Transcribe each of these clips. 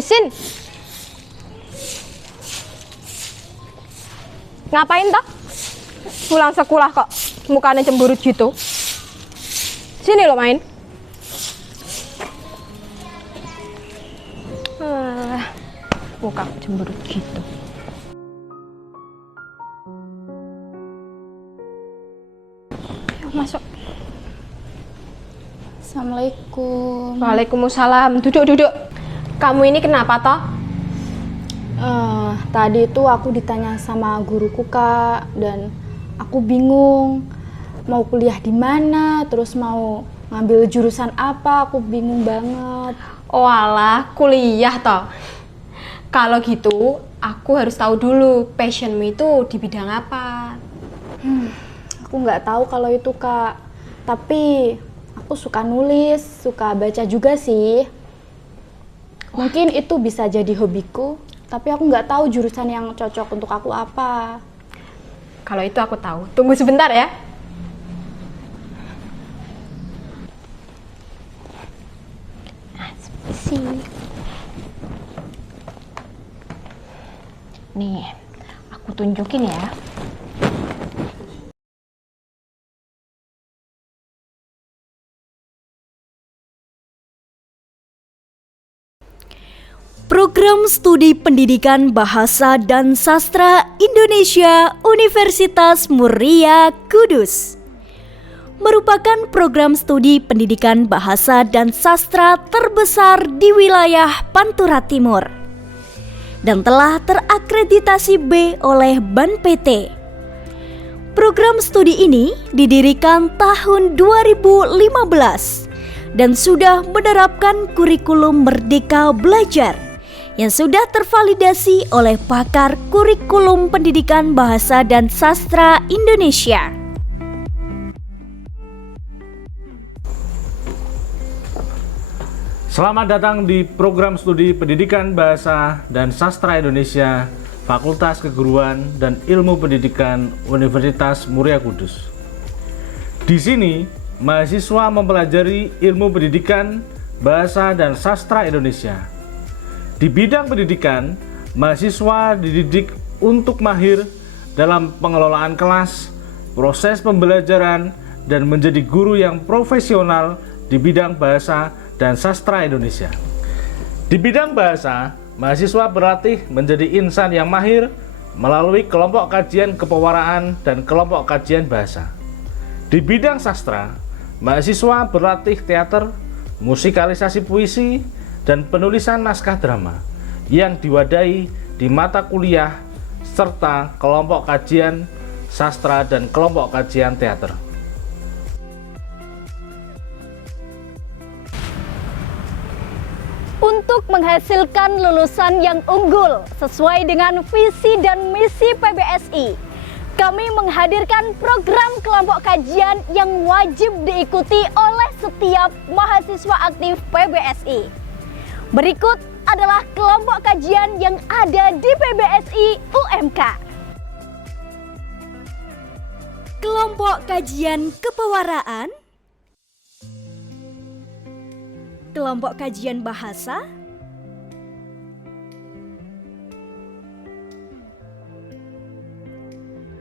Sin, ngapain toh? Pulang sekolah kok mukanya cemberut gitu. Sini lo main. Muka cemberut gitu. Yuk masuk. Assalamualaikum. Waalaikumsalam. Duduk. Kamu ini kenapa toh? Tadi itu aku ditanya sama guruku Kak, dan aku bingung mau kuliah di mana, terus mau ngambil jurusan apa, aku bingung banget. Oh alah, kuliah toh. Kalau gitu, aku harus tahu dulu passionmu itu di bidang apa. Aku nggak tahu kalau itu Kak, tapi aku suka nulis, suka baca juga sih. Mungkin itu bisa jadi hobiku, tapi aku nggak tahu jurusan yang cocok untuk aku apa. Kalau itu aku tahu. Tunggu sebentar ya. Sini. Nih, aku tunjukin ya. Program Studi Pendidikan Bahasa dan Sastra Indonesia Universitas Muria Kudus merupakan program studi pendidikan bahasa dan sastra terbesar di wilayah Pantura Timur dan telah terakreditasi B oleh BAN PT. Program studi ini didirikan tahun 2015 dan sudah menerapkan kurikulum Merdeka Belajar yang sudah tervalidasi oleh pakar kurikulum pendidikan bahasa dan sastra Indonesia. Selamat datang di program studi Pendidikan Bahasa dan Sastra Indonesia, Fakultas Keguruan dan Ilmu Pendidikan Universitas Muria Kudus. Di sini, mahasiswa mempelajari ilmu pendidikan, bahasa dan sastra Indonesia. Di bidang pendidikan, mahasiswa dididik untuk mahir dalam pengelolaan kelas, proses pembelajaran, dan menjadi guru yang profesional di bidang bahasa dan sastra Indonesia. Di bidang bahasa, mahasiswa berlatih menjadi insan yang mahir melalui kelompok kajian kepewaraan dan kelompok kajian bahasa. Di bidang sastra, mahasiswa berlatih teater, musikalisasi puisi, dan penulisan naskah drama yang diwadahi di mata kuliah serta kelompok kajian sastra dan kelompok kajian teater. Untuk menghasilkan lulusan yang unggul sesuai dengan visi dan misi PBSI, kami menghadirkan program kelompok kajian yang wajib diikuti oleh setiap mahasiswa aktif PBSI. Berikut adalah kelompok kajian yang ada di PBSI UMK. Kelompok kajian kepewaraan, kelompok kajian bahasa,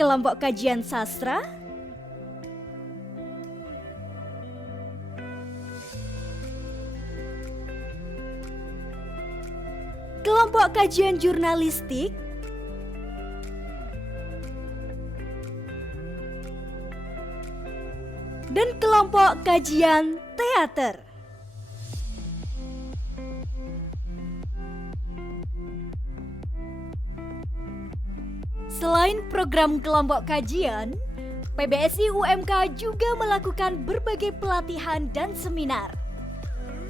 kelompok kajian sastra, kelompok kajian jurnalistik, dan kelompok kajian teater. Selain program kelompok kajian, PBSI UMK juga melakukan berbagai pelatihan dan seminar,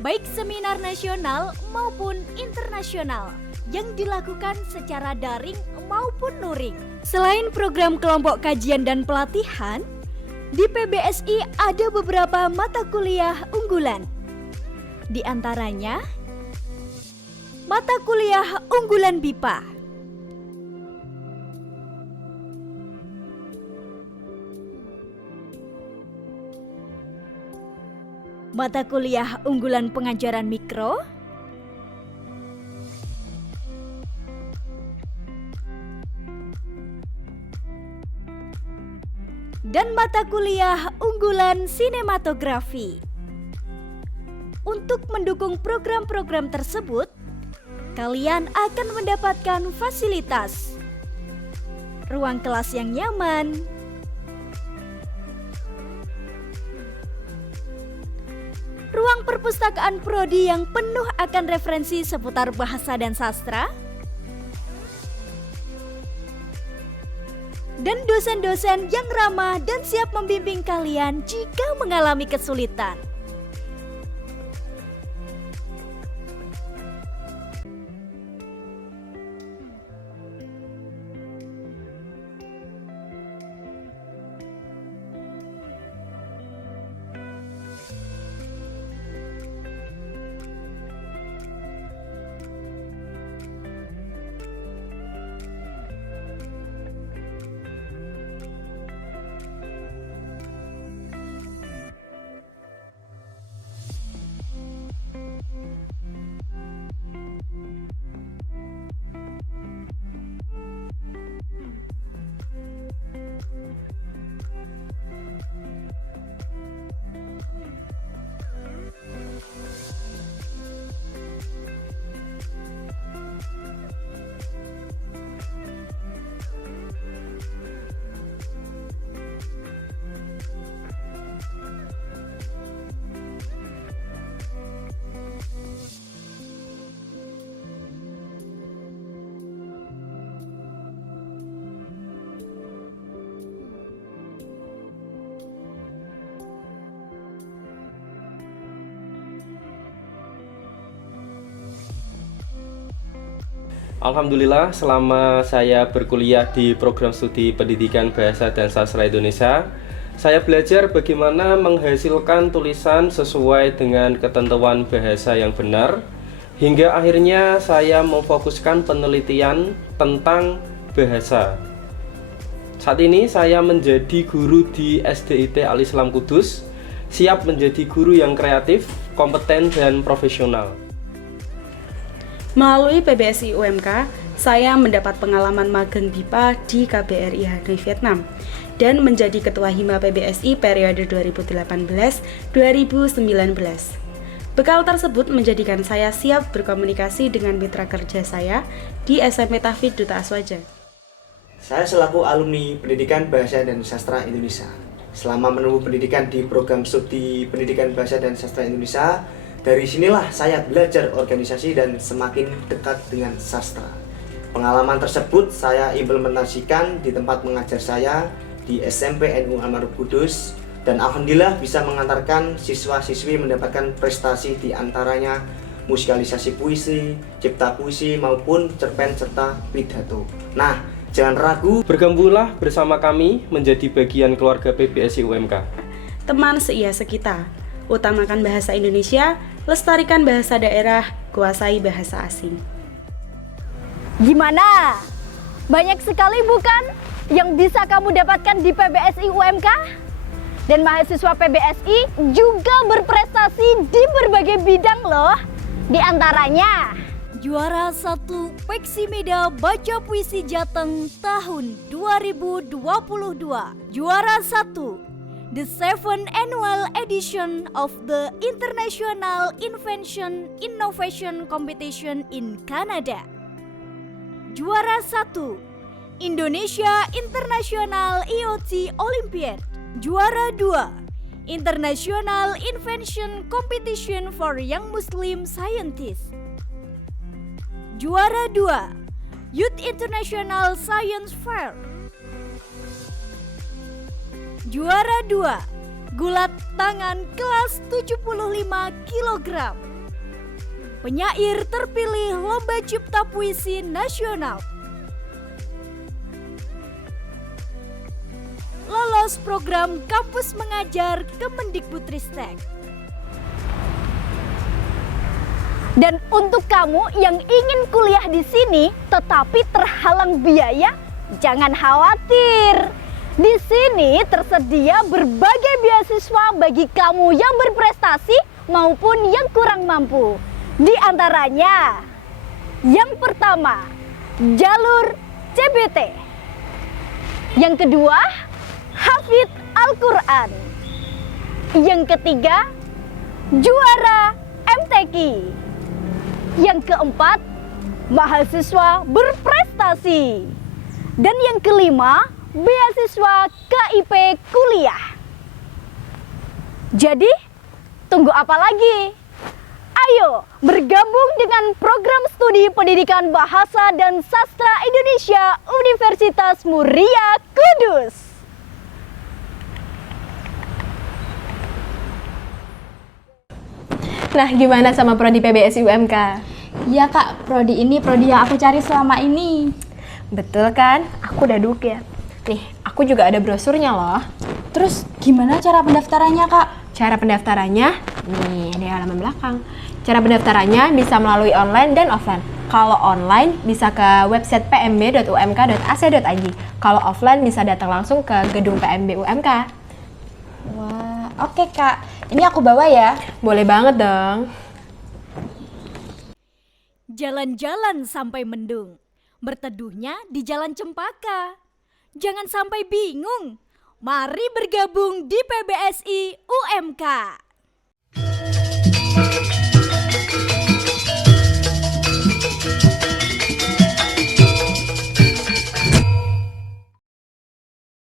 baik seminar nasional maupun internasional yang dilakukan secara daring maupun luring. Selain program kelompok kajian dan pelatihan, di PBSI ada beberapa mata kuliah unggulan. Di antaranya, mata kuliah unggulan BIPA, mata kuliah unggulan pengajaran mikro, dan mata kuliah unggulan sinematografi. Untuk mendukung program-program tersebut, kalian akan mendapatkan fasilitas ruang kelas yang nyaman, ruang perpustakaan prodi yang penuh akan referensi seputar bahasa dan sastra, dan dosen-dosen yang ramah dan siap membimbing kalian jika mengalami kesulitan. Alhamdulillah, selama saya berkuliah di program studi Pendidikan Bahasa dan Sastra Indonesia, saya belajar bagaimana menghasilkan tulisan sesuai dengan ketentuan bahasa yang benar, hingga akhirnya saya memfokuskan penelitian tentang bahasa. Saat ini saya menjadi guru di SDIT Al-Islam Kudus, siap menjadi guru yang kreatif, kompeten, dan profesional. Melalui PBSI UMK, saya mendapat pengalaman magang BIPA di KBRI Hanoi, Vietnam dan menjadi Ketua Hima PBSI periode 2018-2019. Bekal tersebut menjadikan saya siap berkomunikasi dengan mitra kerja saya di SMP Tahfidz Duta Aswaja. Saya selaku alumni Pendidikan Bahasa dan Sastra Indonesia. Selama menempuh pendidikan di program studi Pendidikan Bahasa dan Sastra Indonesia, dari sinilah saya belajar organisasi dan semakin dekat dengan sastra. Pengalaman tersebut saya implementasikan di tempat mengajar saya di SMP NU Al-Ma'aruf Kudus, dan alhamdulillah bisa mengantarkan siswa-siswi mendapatkan prestasi di antaranya musikalisasi puisi, cipta puisi maupun cerpen serta pidato. Nah, jangan ragu, Bergabunglah bersama kami menjadi bagian keluarga PBSI UMK. Teman seia sekita, utamakan bahasa Indonesia, lestarikan bahasa daerah, kuasai bahasa asing. Gimana? Banyak sekali bukan yang bisa kamu dapatkan di PBSI UMK? Dan mahasiswa PBSI juga berprestasi di berbagai bidang loh. Di antaranya juara 1 Peksimeda Baca Puisi Jateng tahun 2022. Juara 1 The 7th Annual Edition of the International Invention Innovation Competition in Canada. Juara 1 Indonesia International IoT Olympiad. Juara 2 International Invention Competition for Young Muslim Scientists. Juara 2 Youth International Science Fair. Juara 2 Gulat tangan kelas 75 kg. Penyair terpilih Lomba Cipta Puisi Nasional. Lolos program Kampus Mengajar Kemendikbudristek. Dan untuk kamu yang ingin kuliah di sini tetapi terhalang biaya, jangan khawatir. Di sini tersedia berbagai beasiswa bagi kamu yang berprestasi maupun yang kurang mampu. Di antaranya, yang pertama, jalur CBT. Yang kedua, hak hafid Al-Quran. Yang ketiga, juara MTQ. Yang keempat, mahasiswa berprestasi. Dan yang kelima, beasiswa KIP kuliah. Jadi, tunggu apa lagi? Ayo bergabung dengan program studi pendidikan bahasa dan sastra Indonesia Universitas Muria Kudus. Nah, gimana sama prodi PBSI UMK? Iya kak, prodi ini prodi yang aku cari selama ini. Betul kan? Aku udah duk ya. Nih, aku juga ada brosurnya loh. Terus gimana cara pendaftarannya kak? Cara pendaftarannya, nih di halaman belakang. Cara pendaftarannya bisa melalui online dan offline. Kalau online bisa ke website pmb.umk.ac.id. Kalau offline bisa datang langsung ke gedung PMB UMK. Wah, oke kak. Ini aku bawa ya. Boleh banget dong. Jalan-jalan sampai mendung, berteduhnya di Jalan Cempaka. Jangan sampai bingung. Mari bergabung di PBSI UMK.